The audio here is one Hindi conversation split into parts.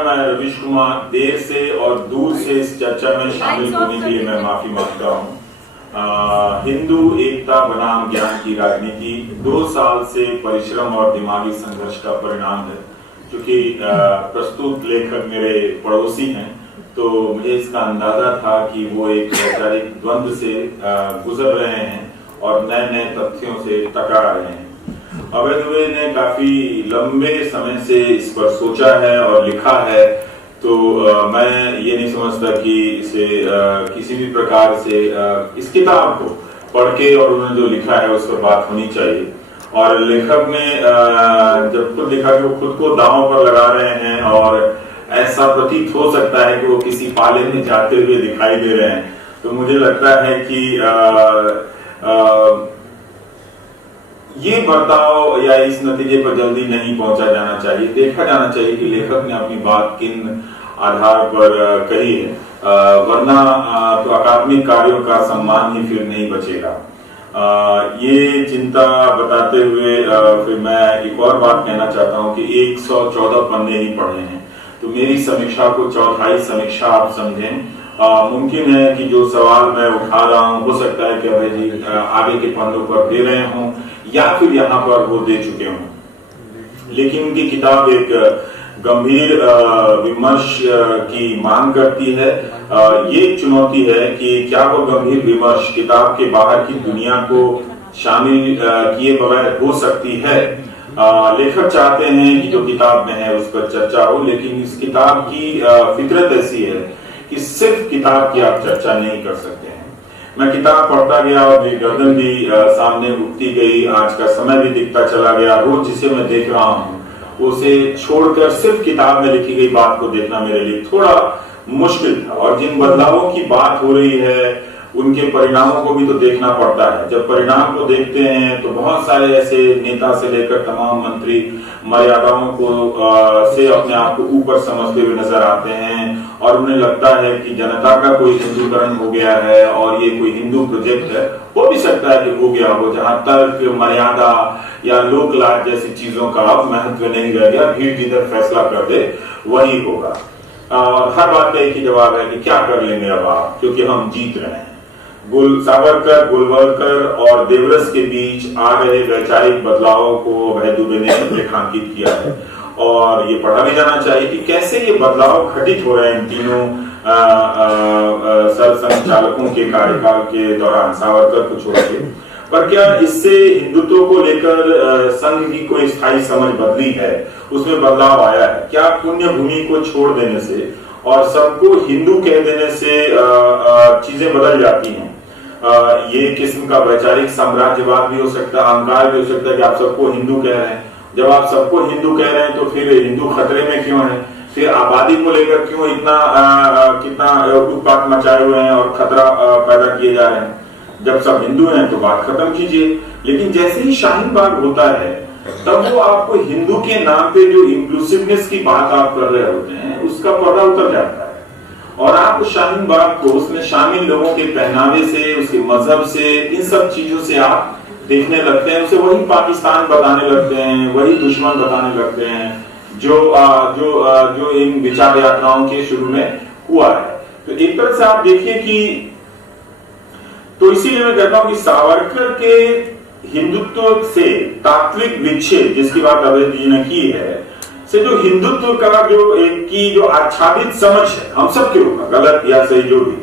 नमस्कार, मैं रवीश कुमार। देर से और दूर से इस चर्चा में शामिल होने के लिए मैं माफी मांगता हूँ। हिंदू एकता बनाम ज्ञान की राजनीति 2 साल से परिश्रम और दिमागी संघर्ष का परिणाम है। क्योंकि प्रस्तुत लेखक मेरे पड़ोसी हैं, तो मुझे इसका अंदाजा था कि वो एक वैचारिक द्वंद्व से गुजर रहे हैं और नए नए तथ्यों से टकरा रहे हैं। अवैध दुबे ने काफी लंबे समय से इस पर सोचा है और लिखा है, तो मैं ये नहीं समझता कि इसे किसी भी प्रकार से इस किताब को पढ़ के और उन्होंने जो लिखा है उस पर बात होनी चाहिए। और लेखक ने जब खुद लिखा कि वो खुद को दांव पर लगा रहे हैं और ऐसा प्रतीत हो सकता है कि वो किसी पाले में जाते हुए दिखाई दे रहे हैं, तो मुझे लगता है कि ये बर्ताव या इस नतीजे पर जल्दी नहीं पहुंचा जाना चाहिए। देखा जाना चाहिए कि लेखक ने अपनी बात किन आधार पर कही है, वरना तो अकादमिक कार्यों का सम्मान ही फिर नहीं बचेगा। ये चिंता बताते हुए फिर मैं एक और बात कहना चाहता हूं कि 114 पन्ने ही पढ़े हैं, तो मेरी समीक्षा को चौथाई समीक्षा आप समझें। मुमकिन है कि जो सवाल मैं उठा रहा हूं, हो सकता है कि अभय जी आगे के पन्नों पर दे रहे हों या फिर यहाँ पर वो दे चुके हों, लेकिन उनकी किताब एक गंभीर विमर्श की मांग करती है। ये चुनौती है कि क्या वो गंभीर विमर्श किताब के बाहर की दुनिया को शामिल किए बगैर हो सकती है। लेखक चाहते हैं कि जो किताब में है उस पर चर्चा हो, लेकिन इस किताब की फितरत ऐसी है कि सिर्फ किताब की आप चर्चा नहीं कर सकते हैं। मैं किताब पढ़ता गया और मेरी गर्दन भी सामने उठती गई, आज का समय भी दिखता चला गया। रोज जिसे मैं देख रहा हूँ उसे छोड़कर सिर्फ किताब में लिखी गई बात को देखना मेरे लिए थोड़ा मुश्किल था। और जिन बदलावों की बात हो रही है उनके परिणामों को भी तो देखना पड़ता है। जब परिणाम को देखते हैं तो बहुत सारे ऐसे नेता से लेकर तमाम मंत्री मर्यादाओं को से अपने आप को ऊपर समझते हुए नजर आते हैं और उन्हें लगता है कि जनता का कोई हिंदूकरण हो गया है और ये कोई हिंदू प्रोजेक्ट है। हो भी सकता है कि हो गया हो, जहां तर्क, मर्यादा या लोक लाज जैसी चीजों का अब महत्व नहीं रह गया। भीड़ जिधर फैसला कर दे वही होगा। हर बात का एक ही जवाब है कि क्या कर लेंगे अब आप, क्योंकि हम जीत रहे हैं। सावरकर, गोलवलकर और देवरस के बीच आ रहे वैचारिक बदलावों को अभय दुबे ने रेखांकित किया है और ये पढ़ा भी जाना चाहिए कि कैसे ये बदलाव घटित हो रहे हैं इन तीनों सरसंघचालकों के कार्यकाल के दौरान, सावरकर को छोड़ के। पर क्या इससे हिंदुत्व को लेकर संघ की कोई स्थायी समझ बदली है, उसमें बदलाव आया है? क्या पुण्य भूमि को छोड़ देने से और सबको हिंदू कह देने से चीजें बदल जाती हैं? ये किस्म का वैचारिक साम्राज्यवाद भी हो सकता है, अहंकार भी हो सकता है कि आप सबको हिंदू कह रहे हैं। जब आप सबको हिंदू कह रहे हैं तो फिर हिंदू खतरे में क्यों है? फिर आबादी को लेकर क्यों इतना कितना उत्पात मचाए हुए हैं और खतरा पैदा किए जा रहे हैं? जब सब हिंदू हैं तो बात खत्म कीजिए। लेकिन जैसे ही शाहीन बाग होता है तब वो आपको हिंदू के नाम पे जो इंक्लूसिवनेस की बात आप कर रहे होते हैं उसका पर्दा उतर जाता है और आप उस शाहीन बाग को उसमें शामिल लोगों के पहनावे से, उसके मजहब से, इन सब चीजों से आप देखने लगते हैं। उसे वही पाकिस्तान बताने लगते हैं, वही दुश्मन बताने लगते हैं जो इन विचार यात्राओं के शुरू में हुआ है। तो एक तरह से आप देखिए कि, तो इसीलिए मैं कहता हूं कि सावरकर के हिंदुत्व से तात्विक विच्छेद जिसकी बात अभय जी ने की है, से जो हिंदुत्व का जो एक की जो आच्छादित समझ है हम सब के ऊपर, गलत या सही जो भी,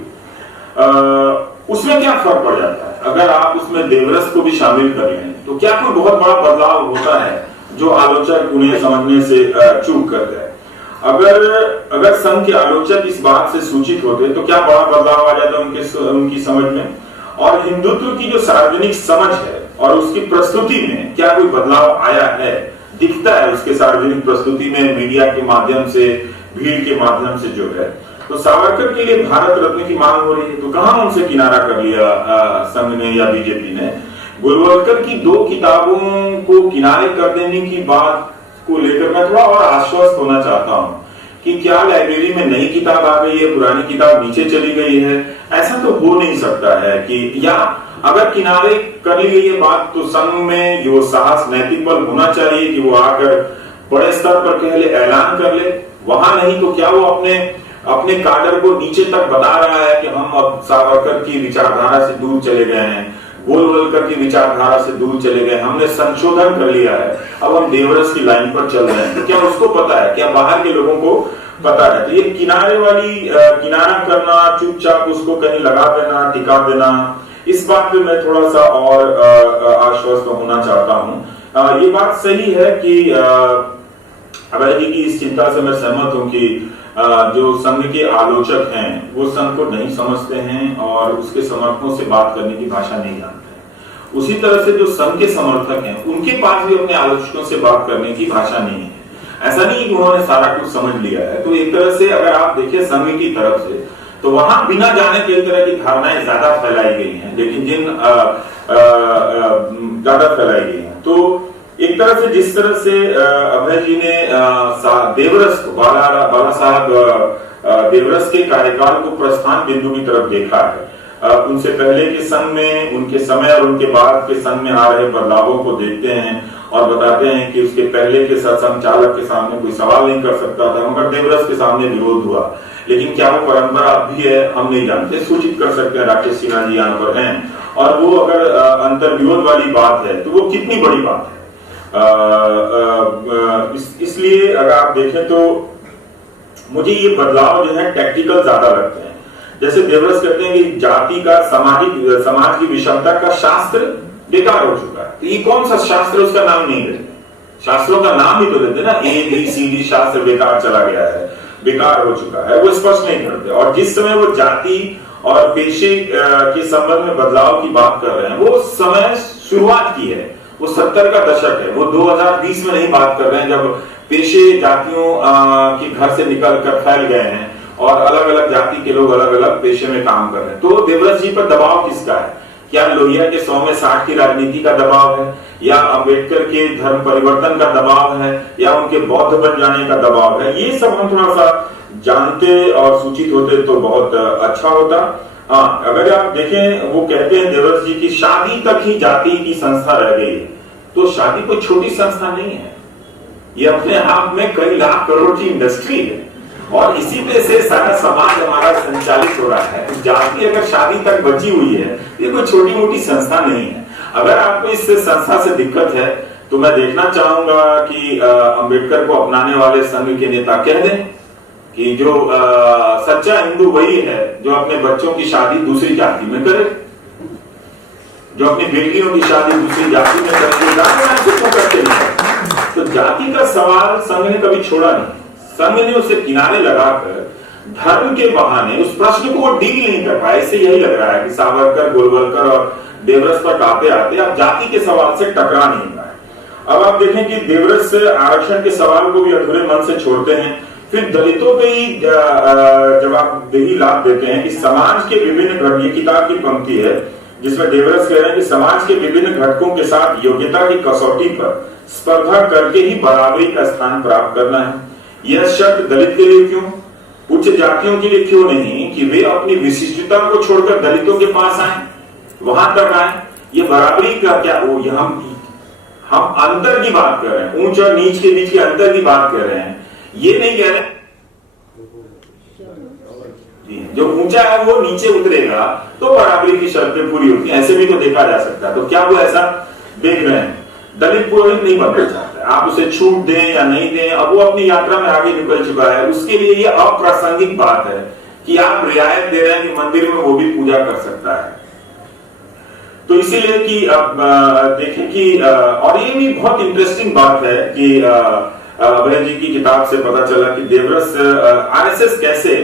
उसमें क्या फर्क पड़ जाता है? अगर आप उसमें देवरस को भी शामिल कर लें तो क्या कोई बहुत बड़ा बदलाव होता है जो आलोचक उन्हें समझने से चूक करते हैं? अगर संघ के आलोचक इस बात से सूचित होते तो क्या बड़ा बदलाव आ जाता उनकी समझ में? और हिंदुत्व की जो सार्वजनिक समझ है और उसकी प्रस्तुति में क्या कोई बदलाव आया है? दिखता है उसके सार्वजनिक प्रस्तुति में, मीडिया के माध्यम से, भीड़ के माध्यम से जो है। तो सावरकर के लिए भारत रत्न की मांग हो रही है, तो कहां उनसे किनारा कर लिया संघ ने या बीजेपी ने? गोलवलकर की 2 किताबों को किनारे कर देने की बात को लेकर मैं थोड़ा और आश्वस्त होना चाहता हूं कि क्या लाइब्रेरी में नई किताब आ गई है, पुरानी किताब नीचे चली गई है? ऐसा तो हो नहीं सकता है कि, या अगर किनारे कर ली गई है बात तो संघ में वो साहस, नैतिक बल होना चाहिए कि वो आकर बड़े स्तर पर कह ले, ऐलान कर ले। वहां नहीं तो क्या वो अपने काडर को नीचे तक बता रहा है कि हम अब सावरकर की विचारधारा से दूर चले गए हैं, गोलवलकर की विचारधारा से दूर चले गए, हमने संशोधन कर लिया है, अब हम देवरस की लाइन पर चल रहे हैं। तो क्या उसको पता है? क्या बाहर के लोगों को पता है? तो ये किनारा करना, चुपचाप उसको कहीं लगा देना, टिका देना, इस बात पे मैं थोड़ा सा और आश्वस्त होना चाहता हूँ। ये बात सही है कि अभय जी की इस चिंता से मैं सहमत हूँ कि जो संघ के आलोचक हैं वो संघ को नहीं समझते हैं और उसके समर्थकों से बात करने की भाषा नहीं जानते हैं। उसी तरह से जो संघ के समर्थक हैं उनके पास भी अपने आलोचकों से बात करने की भाषा नहीं है। ऐसा नहीं कि उन्होंने सारा कुछ समझ लिया है। तो एक तरह से अगर आप देखिए संघ की तरफ से तो वहां बिना जाने कई तरह की धारणाएं ज्यादा फैलाई गई हैं, लेकिन जिन ज्यादा फैलाई गई हैं। तो एक तरह से जिस तरह से अभय जी ने देवरस को बाला साहब देवरस के कार्यकाल को प्रस्थान बिंदु की तरफ देखा है, उनसे पहले के संघ में, उनके समय और उनके बाद के संघ में आ रहे बदलावों को देखते हैं और बताते हैं कि उसके पहले के संचालक के सामने कोई सवाल नहीं कर सकता था, मगर देवरस के सामने विरोध हुआ। लेकिन क्या वो परंपरा अब भी है हम नहीं जानते। सूचित कर सकते हैं, राकेश सिन्हा जी यहाँ पर हैं, और वो अगर अंतर्विरोध वाली बात है तो वो कितनी बड़ी बात है। इसलिए अगर आप देखें तो मुझे ये बदलाव जो है टैक्टिकल ज्यादा लगते हैं। जैसे देवरस कहते हैं कि जाति का समाज की विषमता का शास्त्र बेकार हो चुका है। तो ये कौन सा शास्त्र, उसका नाम नहीं देते, शास्त्रों का नाम ही तो देते ना, ABCD शास्त्र बेकार चला गया है, बेकार हो चुका है, वो स्पष्ट नहीं करते। और जिस समय वो जाति और पेशे के संबंध में बदलाव की बात कर रहे हैं, वो समय शुरुआत की है, वो 70 का दशक है, वो 2020 में नहीं बात कर रहे हैं जब पेशे जातियों के घर से निकल कर फैल गए हैं और अलग अलग जाति के लोग अलग अलग पेशे में काम कर रहे हैं। तो देवरस जी पर दबाव किसका है? क्या लोहिया के 100 में 60 की राजनीति का दबाव है, या अंबेडकर के धर्म परिवर्तन का दबाव है, या उनके बौद्ध बन जाने का दबाव है? ये सब हम थोड़ा सा जानते और सूचित होते तो बहुत अच्छा होता। हाँ, अगर आप देखें, वो कहते हैं देवरस जी की शादी तक ही जाति की संस्था रह गई है। तो शादी कोई छोटी संस्था नहीं है, ये अपने आप में कई लाख करोड़ की इंडस्ट्री है और इसी पे से सारा समाज हमारा संचालित हो रहा है। जाति अगर शादी तक बची हुई है, ये कोई छोटी मोटी संस्था नहीं है। अगर आपको इस संस्था से दिक्कत है तो मैं देखना चाहूंगा कि अंबेडकर को अपनाने वाले संघ के नेता कह दें कि जो सच्चा हिंदू वही है जो अपने बच्चों की शादी दूसरी जाति में करे, जो अपनी बेटियों की शादी दूसरी जाति में करते हैं। तो जाति का सवाल संघ ने कभी छोड़ा नहीं। संघ ने उसे किनारे लगाकर धर्म के बहाने उस प्रश्न को वो डील नहीं कर पाए। इससे यही लग रहा है कि सावरकर, गोलवलकर और देवरस पर आते आते आप जाति के सवाल से टकरा नहीं पाए। अब आप देखें कि देवरस आरक्षण के सवाल को भी अधूरे मन से छोड़ते हैं, फिर दलितों पे ही जवाबदेही लाभ देते हैं कि समाज के विभिन्न घटक, ये किताब की पंक्ति है जिसमें देवरस कह रहे हैं कि समाज के विभिन्न घटकों के साथ योग्यता की कसौटी पर स्पर्धा करके ही बराबरी का स्थान प्राप्त करना है। यह शर्त दलित के लिए क्यों, उच्च जातियों के लिए क्यों नहीं कि वे अपनी विशिष्टता को छोड़कर दलितों के पास आए, वहां तक आए। ये बराबरी का क्या, वो हम अंतर की बात कर रहे हैं, ऊंच और नीच के बीच के अंतर की बात कर रहे हैं। ये नहीं कह रहे जो ऊंचा है वो नीचे उतरेगा तो बराबरी की शर्तें पूरी होती हैं, ऐसे भी तो देखा जा सकता है। तो क्या वो ऐसा देख रहे हैं? दलित पुरोहित नहीं बनना चाहता, आप उसे छूट दें या नहीं दें, अब वो अपनी यात्रा में आगे निकल चुका है। उसके लिए ये अप्रासंगिक बात है कि आप रियायत दे रहे हैं कि मंदिर में वो भी पूजा कर सकता है। तो इसीलिए कि अब देखें कि और ये भी बहुत इंटरेस्टिंग बात है कि अभय जी की किताब से पता चला कि देवरस आरएसएस कैसे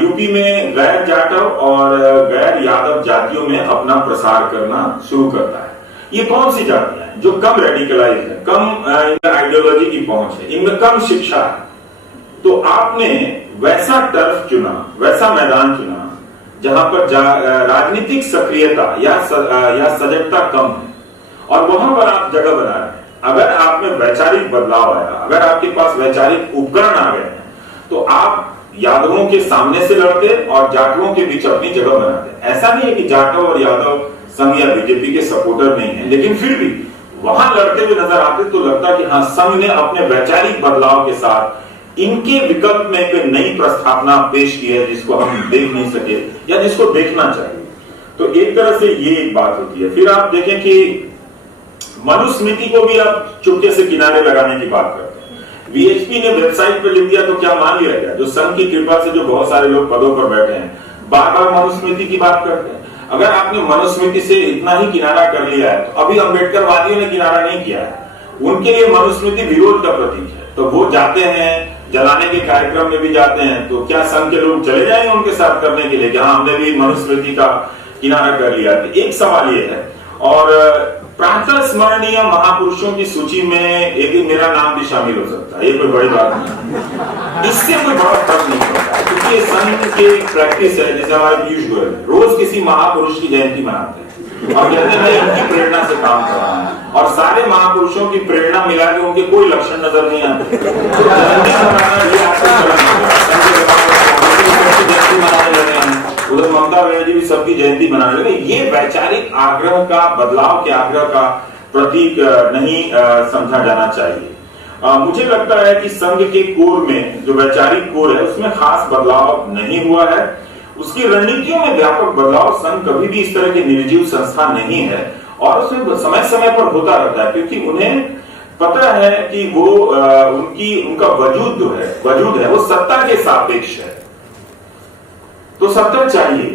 यूपी में गैर जाटव और गैर यादव जातियों में अपना प्रसार करना शुरू करता है। ये कौन सी जातियां हैं जो कम रेडिकलाइज है, कम आइडियोलॉजी की पहुंच है, इनमें कम शिक्षा है। तो आपने वैसा टर्फ चुना, वैसा मैदान चुना जहां पर राजनीतिक सक्रियता या सजगता कम है, और वहां पर आप जगह बना रहे हैं। अगर आप में वैचारिक बदलाव आया, अगर आपके पास वैचारिक उपकरण आ गए हैं, तो आप यादवों के सामने से लड़ते और जाटवों के बीच अपनी जगह बनाते। ऐसा नहीं है कि जाटव और यादव संघ या बीजेपी के सपोर्टर नहीं है, लेकिन फिर भी वहां लड़ते हुए नजर आते तो लगता कि हाँ, संघ ने अपने वैचारिक बदलाव के साथ इनके विकल्प में एक नई प्रस्तावना पेश की है जिसको हम देख नहीं सके या जिसको देखना चाहिए। तो एक तरह से ये एक बात होती है। फिर आप देखें कि मनुस्मृति को भी आप चुपके से किनारे लगाने की बात करते हैं। वीएचपी ने वेबसाइट पर लिख दिया तो क्या मान लिया गया? जो संघ की कृपा से जो बहुत सारे लोग पदों पर बैठे हैं बार बार मनुस्मृति की बात करते हैं। अगर आपने मनुस्मृति से इतना ही किनारा कर लिया है तो अभी अम्बेडकर वादियों ने किनारा नहीं किया है। उनके लिए मनुस्मृति विरोध का प्रतीक है। तो वो जाते हैं, जलाने के कार्यक्रम में भी जाते हैं, तो क्या संघ के लोग चले जाएंगे उनके साथ करने के लिए कि हाँ हमने भी मनुस्मृति का किनारा कर लिया? एक सवाल ये है। और प्रातः स्मरणीय महापुरुषों की सूची में एक मेरा नाम भी शामिल हो सकता है, ये कोई बड़ी बात नहीं। इससे कोई बड़ा फर्क नहीं पड़ता क्योंकि ये संघ की प्रैक्टिस है। जैसे हमारे पीयूष गोयल रोज किसी महापुरुष की जयंती मनाते हैं और कहते हैं मैं इनकी प्रेरणा से काम कर रहा हूँ, और सारे महापुरुषों की प्रेरणा मिला के उनके कोई लक्षण नजर नहीं आते। उधर ममता बनर्जी भी सबकी जयंती मनाने लगे। ये वैचारिक आग्रह का, बदलाव के आग्रह का प्रतीक नहीं समझा जाना चाहिए। मुझे लगता है कि संघ के कोर में जो वैचारिक कोर है उसमें खास बदलाव नहीं हुआ है। उसकी रणनीतियों में व्यापक बदलाव संघ कभी भी इस तरह की निर्जीव संस्था नहीं है और उसमें समय समय पर होता रहता है क्योंकि उन्हें पता है कि वो उनका वजूद है वो सत्ता के सापेक्ष है। तो सत्ता चाहिए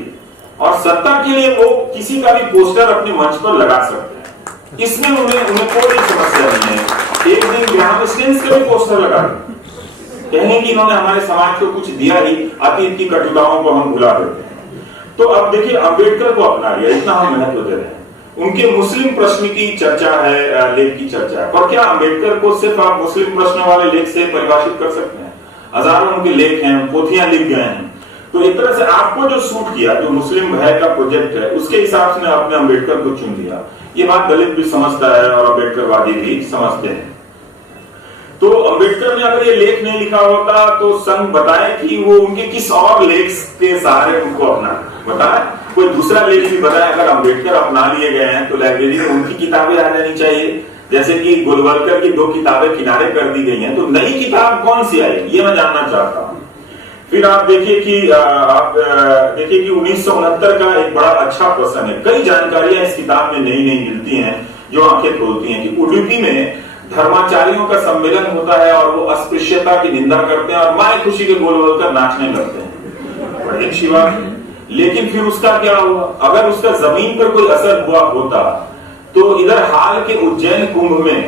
और सत्ता के लिए वो किसी का भी पोस्टर अपने मंच पर लगा सकते हैं, इसमें उन्हें कोई समस्या नहीं है। एक दिन ग्राम स्टेंस के भी पोस्टर लगा कहें कि इन्होंने हमारे समाज को कुछ दिया ही, अतीत की कटुताओं को हम भुला देते हैं। तो अब देखिए अम्बेडकर को अपना लिया, इतना हम महत्व दे रहे हैं। उनके मुस्लिम प्रश्न की चर्चा है, लेख की चर्चा है, पर क्या अम्बेडकर को सिर्फ आप मुस्लिम प्रश्न वाले लेख से परिभाषित कर सकते हैं? हजारों उनके लेख हैं, पोथियां लिख गए हैं। तो एक तरह से आपको जो सूट किया, जो मुस्लिम भय का प्रोजेक्ट है, उसके हिसाब से आपने अम्बेडकर को चुन लिया। ये बात दलित भी समझता है और अम्बेडकरवादी भी समझते हैं। तो अम्बेडकर ने अगर ये लेख नहीं लिखा होता तो संघ बताए कि वो उनके किस और लेख के सहारे उनको अपना बताए, कोई दूसरा लेख भी बताए। अगर अम्बेडकर अपना लिए गए हैं तो लाइब्रेरी में उनकी किताबें आ जानी चाहिए, जैसे कि गोलवलकर की 2 किताबें किनारे कर दी गई हैं, तो नई किताब कौन सी आई ये मैं जानना चाहता हूं। फिर आप देखिए कि 1969 का एक बड़ा अच्छा प्रश्न है। कई जानकारियां इस किताब में नई नई मिलती हैं जो आंखें खोलती हैं कि उडुपी में धर्माचार्यों का सम्मेलन होता है और वो अस्पृश्यता की निंदा करते हैं और माए खुशी के गोलवलकर नाचने लगते हैं। बड़ी अच्छी बात है, लेकिन फिर उसका क्या हुआ? अगर उसका जमीन पर कोई असर हुआ होता तो इधर हाल के उज्जैन कुंभ में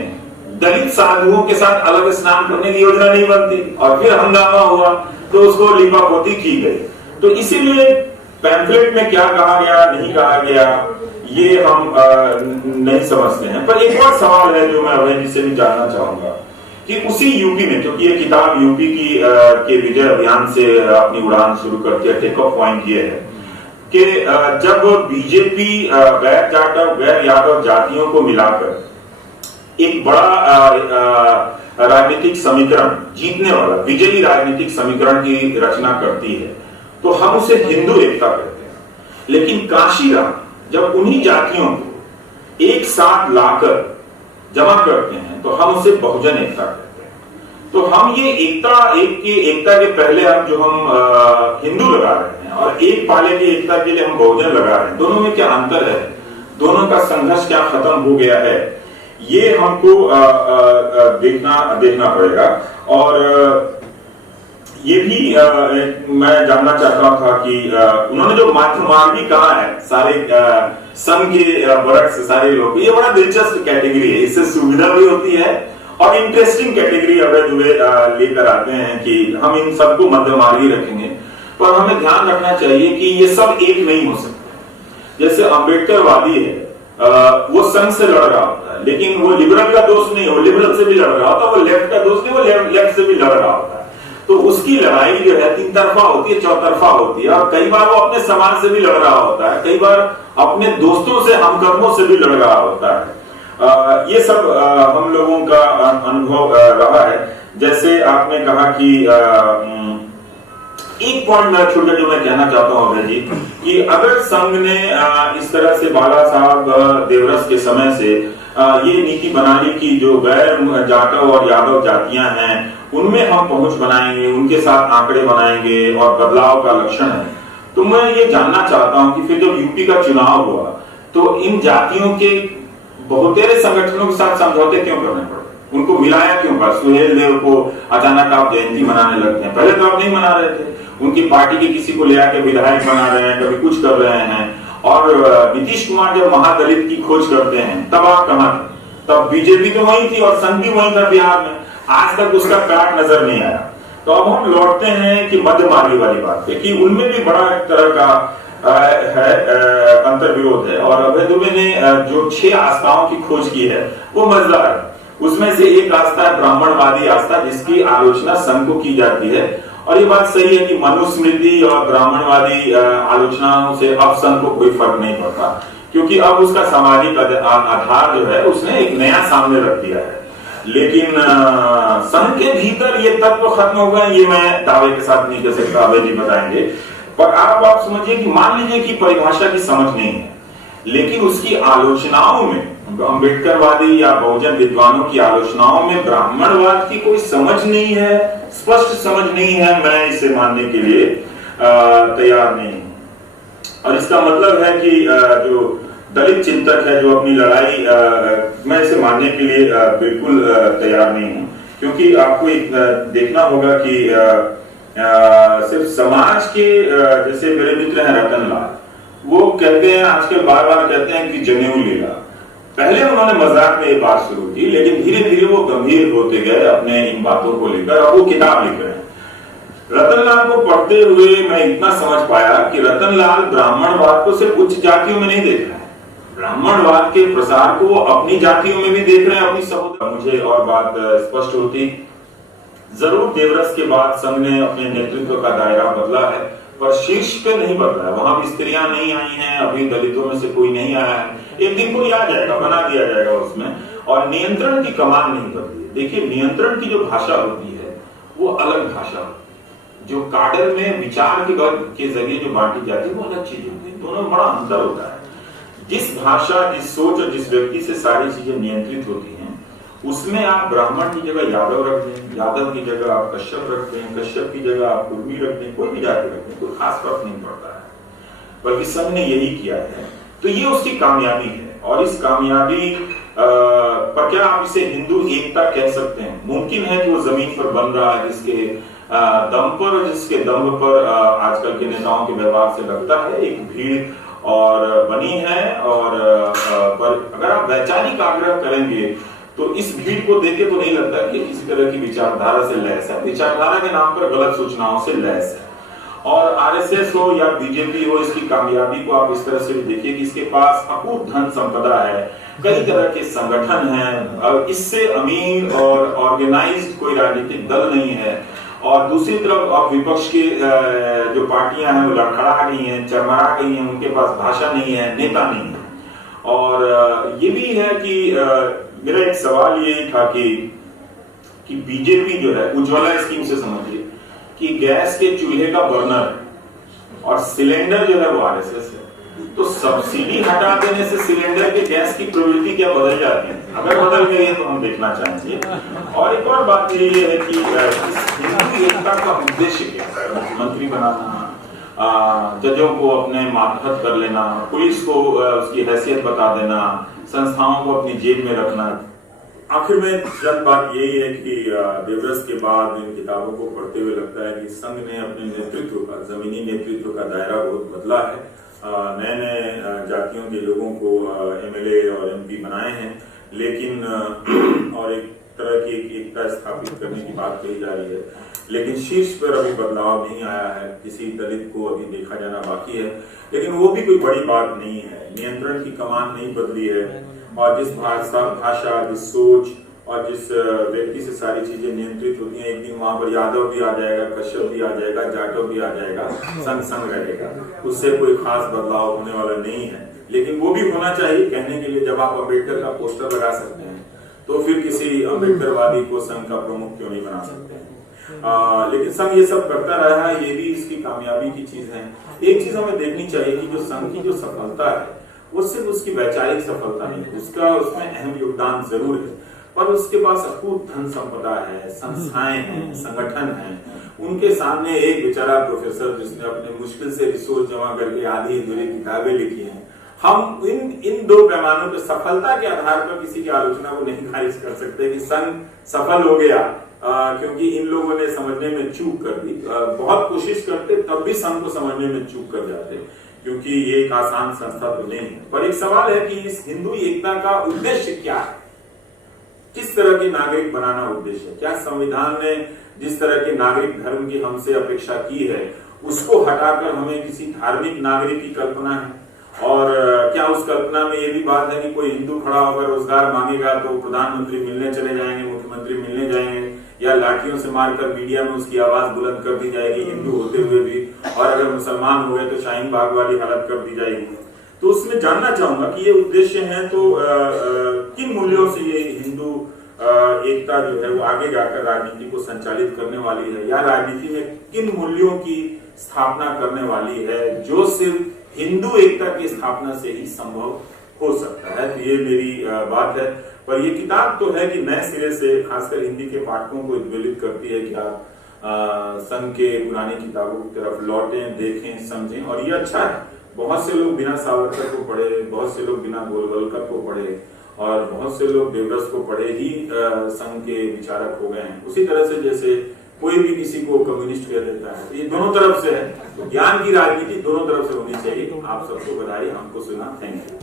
दलित साधुओं के साथ अलग स्नान करने की योजना नहीं बनती और फिर हंगामा हुआ तो उसको लिपापोती की गई। तो इसीलिए पैम्फलेट में क्या कहा गया, नहीं कहा गया, ये हम नहीं समझते हैं। पर एक और सवाल है जो मैं अभय जी से भी जानना चाहूंगा कि उसी यूपी में, क्योंकि ये किताब यूपी की के विजय अभियान से अपनी उड़ान शुरू करती है, टेक ऑफ पॉइंट ये है कि जब बीजेपी गैर जाटव गैर यादव जातियों को मिलाकर एक बड़ा राजनीतिक समीकरण जीतने वाला विजयी राजनीतिक समीकरण की रचना करती है तो हम उसे हिंदू एकता कहते हैं। लेकिन काशीराम जब उन्हीं जातियों को एक साथ लाकर जमा करते हैं तो हम उसे बहुजन एकता कहते हैं। तो हम ये एकता के पहले अब जो हम हिंदू लगा रहे हैं और एक पाले की एकता के लिए हम बहुजन लगा रहे हैं, दोनों में क्या अंतर है? दोनों का संघर्ष क्या खत्म हो गया है? ये हमको देखना पड़ेगा। और ये भी मैं जानना चाहता था कि उन्होंने जो माध्यमार्गी कहा है सारे संघ के वर्ग से सारे लोग, ये बड़ा दिलचस्प कैटेगरी है, इससे सुविधा भी होती है और इंटरेस्टिंग कैटेगरी अगर जो लेकर आते हैं कि हम इन सबको मध्यमार्गी रखेंगे। पर हमें ध्यान रखना चाहिए कि ये सब एक नहीं हो सकते। जैसे अम्बेडकरवादी है, वो संघ से लड़ रहा होता है, लेकिन वो लिबरल का दोस्त नहीं है, वो लिबरल से भी लड़ रहा होता है, वो लेफ्ट का दोस्त नहीं, वो लेफ्ट से भी लड़ रहा होता है। तो उसकी लड़ाई जो है 3 तरफा होती है, 4 होती है, और कई बार वो अपने समाज से भी लड़ रहा होता है, कई बार अपने दोस्तों से, हमकर्मों से भी लड़ रहा होता है। ये सब हम लोगों का अनुभव रहा है। जैसे आपने कहा कि एक पॉइंट मेरा छोटा जो मैं कहना चाहता हूं अभय जी, कि अगर संघ ने इस तरह से बाला साहब देवरस के समय से ये नीति बना ली कि जो गैर जाटव और यादव जातियां हैं उनमें हम पहुंच बनाएंगे, उनके साथ आंकड़े बनाएंगे और बदलाव का लक्षण है, तो मैं ये जानना चाहता हूं कि फिर जब यूपी का चुनाव हुआ तो इन जातियों के बहुतेरे संगठनों के साथ समझौते क्यों करने पड़े? उनको मिलाया क्यों? सुहेल देव को अचानक आप जयंती मनाने लगते हैं, पहले तो आप नहीं मना रहे थे। उनकी पार्टी के किसी को ले आके विधायक बना रहे हैं, कभी कुछ कर रहे हैं। और नीतीश कुमार जब महादलित की खोज करते हैं तब आप कहां थे? तब बीजेपी तो वही थी और संघ भी वही था बिहार में, आज तक उसका काट नजर नहीं आया। तो अब हम लौटते हैं कि मध्य मार्गी वाली बात पे, कि उनमें भी बड़ा एक तरह का अंतर्विरोध है। और अभय दुबे ने जो 6 आस्थाओं की खोज की है वो मजेदार है। उसमें से एक आस्था है ब्राह्मणवादी आस्था, जिसकी आलोचना संघ को की जाती है। और ये बात सही है कि मनुस्मृति और ब्राह्मणवादी आलोचनाओं से अब संघ को कोई फर्क नहीं पड़ता, क्योंकि अब उसका सामाजिक आधार जो है उसने एक नया सामने रख दिया है। लेकिन संघ के भीतर ये तत्व खत्म हो गए, ये मैं दावे के साथ नहीं कह सकता, अभय जी बताएंगे। पर आप समझिए कि मान लीजिए कि परिभाषा की समझ नहीं है, लेकिन उसकी आलोचनाओं में, अम्बेडकरवादी या बहुजन विद्वानों की आलोचनाओं में ब्राह्मणवाद की कोई समझ नहीं है, स्पष्ट समझ नहीं है, मैं इसे मानने के लिए तैयार नहीं हूं। और इसका मतलब है कि जो दलित चिंतक है जो अपनी लड़ाई, मैं इसे मानने के लिए बिल्कुल तैयार नहीं हूं, क्योंकि आपको देखना होगा कि सिर्फ समाज के, जैसे मेरे मित्र हैं रतन लाल, वो कहते हैं आजकल बार बार कहते हैं कि जनेऊ लीला। पहले उन्होंने मजाक में ये बात शुरू की, लेकिन धीरे धीरे वो गंभीर होते गए अपने इन बातों को लेकर, और वो किताब लिख रहे हैं। रतनलाल को पढ़ते हुए मैं इतना समझ पाया कि रतनलाल ब्राह्मणवाद को सिर्फ उच्च जातियों में नहीं देख रहे हैं, ब्राह्मणवाद के प्रसार को वो अपनी जातियों में भी देख रहे हैं, अपनी समुदाय। मुझे और बात स्पष्ट होती, जरूर देवरस के बाद संघ ने अपने नेतृत्व का दायरा बदला है, पर शीर्ष पे नहीं बदला है। वहां भी स्त्रियां नहीं आई हैं, अभी दलितों में से कोई नहीं आया है, एक दिन कोई आ जाएगा, बना दिया जाएगा उसमें। और नियंत्रण की कमान नहीं बदली। देखिए, नियंत्रण की जो भाषा होती है वो अलग भाषा होती है, जो काडर में विचार के जरिए जो बांटी जाती है वो अलग चीज होती है, दोनों में बड़ा अंतर होता है। जिस भाषा, जिस सोच और जिस व्यक्ति से सारी चीजें नियंत्रित होती हैं, उसमें आप ब्राह्मण की जगह यादव रख दें, यादव की जगह आप कश्यप रख दें, कश्यप की जगह आप कुर्मी रख दें, कोई भी जाति रख दें, कोई खास फर्क नहीं पड़ता है, बल्कि संघ ने यही किया है। तो ये उसकी कामयाबी है। और इस कामयाबी पर क्या आप इसे हिंदू एकता कह सकते हैं? मुमकिन है कि वो जमीन पर बन रहा है, जिसके दम पर, जिसके दम पर आजकल के नेताओं के व्यवहार से लगता है एक भीड़ और बनी है। और पर अगर आप वैचारिक आग्रह करेंगे तो इस भीड़ को देखे तो नहीं लगता कि किसी तरह की विचारधारा से लैस है। विचारधारा के नाम पर गलत सूचनाओं से लैस है। और आरएसएस हो या बीजेपी हो, इसकी कामयाबी को आप इस तरह से भी देखिए कि इसके पास अकूत धन संपदा है, कई तरह के संगठन हैं, इससे अमीर और ऑर्गेनाइज्ड कोई राजनीतिक दल नहीं है। और दूसरी तरफ अब विपक्ष की जो पार्टियां हैं वो लड़खड़ा गई हैं, चरमरा गई हैं, उनके पास भाषा नहीं है, नेता नहीं है। और ये भी है कि मेरा एक सवाल यही था कि बीजेपी जो है उज्ज्वला स्कीम से समझिए कि गैस के चूल्हे का बर्नर और सिलेंडर जो है वो आरएसएस है, तो सब्सिडी हटा देने से सिलेंडर के गैस की प्रवृत्ति क्या बदल जाती है? अगर बदल गई है तो हम देखना चाहेंगे। और एक और बात ये है कि हिंदू एकता का उद्देश्य क्या है? मुख्यमंत्री बनाना, जजों को अपने मातहत कर लेना, पुलिस को उसकी हैसियत बता देना, संस्थाओं को अपनी जेब में रखना। आखिर में जब बात यही है कि देवरस के बाद इन किताबों को पढ़ते हुए लगता है कि संघ ने अपने नेतृत्व का, जमीनी नेतृत्व का दायरा बहुत बदला है। नए नए जातियों के लोगों को एमएलए और एमपी बनाए हैं, लेकिन और एक तरह की एकता स्थापित करने की बात कही जा रही है, लेकिन शीर्ष पर अभी बदलाव नहीं आया है। किसी दलित को अभी देखा जाना बाकी है, लेकिन वो भी कोई बड़ी बात नहीं है। नियंत्रण की कमान नहीं बदली है, और जिस भाषा, जिस सोच और जिस व्यक्ति से सारी चीजें नियंत्रित होती हैं, एक दिन वहां पर यादव भी आ जाएगा, कश्यप भी आ जाएगा, जाटव भी आ जाएगा, संग रहेगा। उससे कोई खास बदलाव होने वाला नहीं है। लेकिन वो भी होना चाहिए कहने के लिए, जब आप अम्बेडकर का पोस्टर लगा सकते हैं तो फिर किसी अम्बेडकरवादी को संघ का प्रमुख क्यों नहीं बना सकते हैं? लेकिन संघ ये सब करता रहा है, ये भी इसकी कामयाबी की चीज है। एक चीज हमें देखनी चाहिए कि जो संघ की जो सफलता है वो सिर्फ उसकी वैचारिक सफलता नहीं, उसका उसमें अहम योगदान जरूर है, पर उसके पास अकूत धन संपदा है, संस्थाएं हैं, संगठन हैं। उनके सामने एक बेचारा प्रोफेसर जिसने अपने मुश्किल से रिसोर्स जमा करके आधी अधूरी किताबें लिखी हैं, हम इन दो पैमानों पर सफलता के आधार पर किसी की आलोचना को नहीं खारिज कर सकते कि संघ सफल हो गया क्योंकि इन लोगों ने समझने में चूक कर दी। बहुत कोशिश करते तब भी संघ को समझने में चूक कर जाते, क्योंकि ये एक आसान संस्था तो नहीं है। पर एक सवाल है कि इस हिंदू एकता का उद्देश्य क्या है, किस तरह के नागरिक बनाना उद्देश्य है? क्या संविधान ने जिस तरह के नागरिक धर्म की हमसे अपेक्षा की है उसको हटाकर हमें किसी धार्मिक नागरिक की कल्पना है? और क्या उस कल्पना में ये भी बात है कि कोई हिंदू खड़ा होकर रोजगार मांगेगा तो प्रधानमंत्री मिलने चले जाएंगे, मुख्यमंत्री मिलने जाएंगे, या लाठियों से मारकर मीडिया में उसकी आवाज बुलंद कर दी जाएगी हिंदू होते हुए भी, और अगर मुसलमान हो गए तो शाहीन बाग वाली हालत कर दी जाएगी? तो उसमें जानना चाहूंगा कि ये उद्देश्य है तो किन मूल्यों से ये हिंदू एकता जो है वो आगे जाकर राजनीति को संचालित करने वाली है, या राजनीति में किन मूल्यों की स्थापना करने वाली है जो सिर्फ हिंदू एकता की स्थापना से ही संभव हो सकता है? तो ये मेरी बात है। पर ये किताब तो है कि नए सिरे से खासकर हिंदी के पाठकों को उद्वेलित करती है कि आप संघ के पुरानी किताबों की तरफ लौटें, देखें, समझें। और ये अच्छा है, बहुत से लोग बिना सावरकर को पढ़े, बहुत से लोग बिना गोलवलकर को पढ़े, और बहुत से लोग देवदास को पढ़े ही संघ के विचारक हो गए हैं। उसी तरह से जैसे कोई भी किसी को कम्युनिस्ट कह देता है, तो ये दोनों तरफ से है। तो ज्ञान की राजनीति दोनों तरफ से होनी चाहिए। आप सबको बधाई, हमको सुना। Thank you.